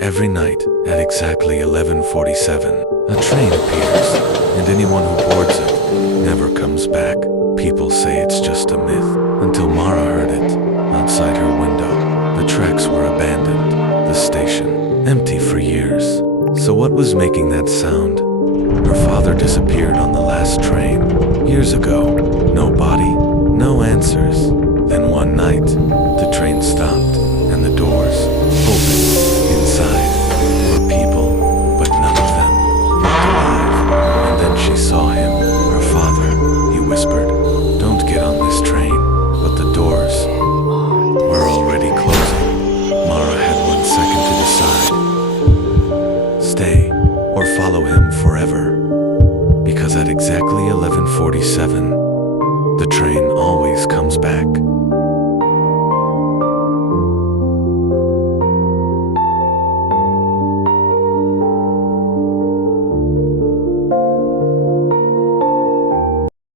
Every night, at exactly 11:47, a train appears, and anyone who boards it never comes back. People say it's just a myth, until Mara heard it. Outside her window, the tracks were abandoned, the station empty for years. So what was making that sound? Her father disappeared on the last train, years ago. No body, no answers. Then one night, the train stopped, and the doors opened. Inside were people, but none of them looked alive. And then she saw him, her father. He whispered, "Don't get on this train." But the doors were already closing. Mara had 1 second to decide. Stay or follow him forever. Because at exactly 11:47,